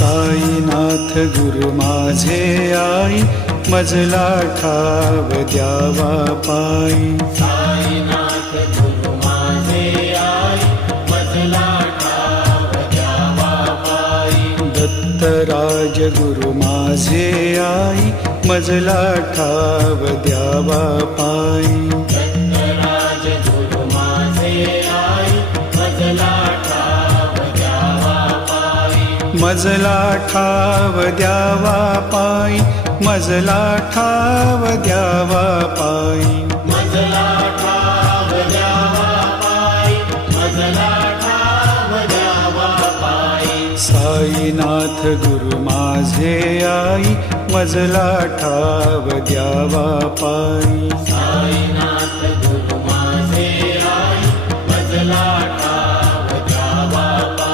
साईनाथ गुरु माझे आई, मजला ठाव द्यावा पायी. साईनाथ गुरु माझे आई, मजला ठाव द्यावा पायी. दत्तराज गुरु माझे आई, मजला ठाव द्यावा पायी. दत्तराज गुरु माझे आई, मजला ठाव द्यावा पायी. मजला ठाव द्यावा पायी, मजला ठाव द्यावा पायी. मजला ठाव द्यावा पायी, मजला ठाव द्यावा पायी. साईनाथ गुरु माझे आई, मजला ठाव द्यावा पायी. साईनाथ